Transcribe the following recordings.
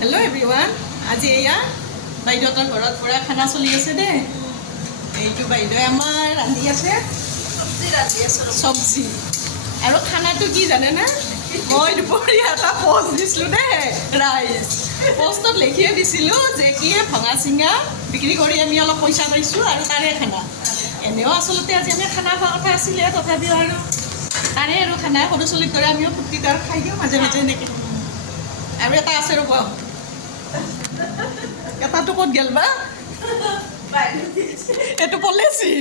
Hello everyone. আজি এয়া বাইদেউহঁতৰ ঘৰত পুৰা খানা চলি আছে দে। এইটো বাইদেউ আমাৰ ৰান্ধি আছে চব্জি আৰু খানাটো কি জানে না? মই দুপৰীয়া এটা পোষ্ট দিছিলোঁ দে ৰাইজ পোষ্টত লিখিয়ে দিছিলোঁ যে কি ভঙা চিঙা বিক্ৰী কৰি আমি অলপ পইচা পাইছোঁ আৰু তাৰে খানা এনেও আচলতে আজি আমি খানা খোৱা কথা আছিলে তথাপিও আৰু তাৰে আৰু খানা সৰু চলিৰ দৰে আমিও ফূৰ্তিত আৰু খাই দিওঁ মাজে মাজে এনেকৈ আৰু এটা আছে ৰ'ব এটাটো ক'ত গেল বা এইটো পলেচি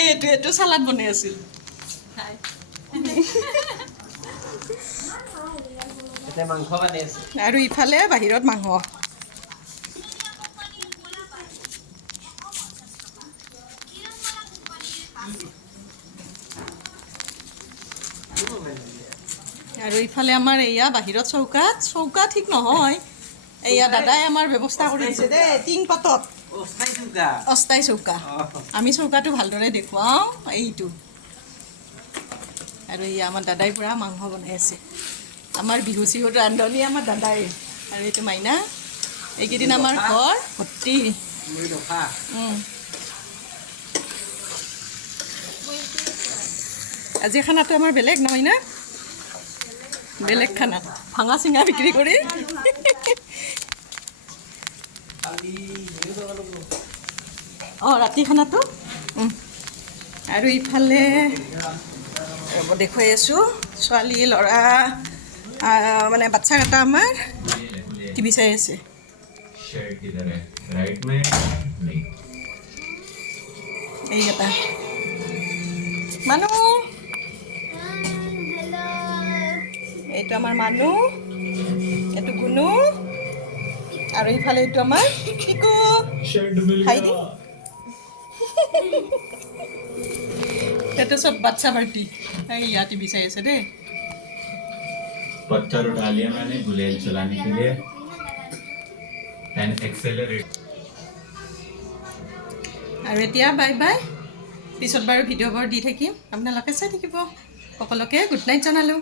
এইটো চালাড বনাই আছিল আৰু ইফালে বাহিৰত মাংস আৰু ইফালে আমাৰ এয়া বাহিৰত চৌকা ঠিক নহয় এয়া দাদাই আমাৰ ব্যৱস্থা কৰি দিছে দেই টিং পাতত অস্থায়ী চৌকা আমি চৌকাটো ভালদৰে দেখুৱাওঁ এইটো আৰু এয়া আমাৰ দাদাই পূৰা মাংস বনাই আছে আমাৰ বিহু চিহুৰ ৰান্ধনি আমাৰ দাদাই আৰু এইটো মাইনা এইকেইদিন আমাৰ ঘৰ ভৰ্তি আজি খানাটো আমাৰ বেলেগ নহয় না বেলেগ খানা ভাঙা চিঙা বিক্ৰী কৰি ৰাতি খানাটো আৰু ইফালে দেখুৱাই আছোঁ ছোৱালী ল'ৰা মানে বাচ্চা কেইটা আমাৰ টিভি চাই আছে এইকেইটা মানুহ এইটো আমাৰ মানুহ এইটো গুণু আৰু ইফালে এইটো আমাৰ টিকু হাইদি এইটো চব বাচ্চা পাৰ্টি এইয়া টিভি চাই আছে দেই पत्थर उठा लिया मैंने गुलेल चलाने के लिए एंड एक्सेलरेट আৰু এতিয়া বাই বাই পিছত বাৰু ভিডিঅ'বোৰ দি থাকিম আপোনালোকে চাই থাকিব সকলোকে গুড নাইট জনালোঁ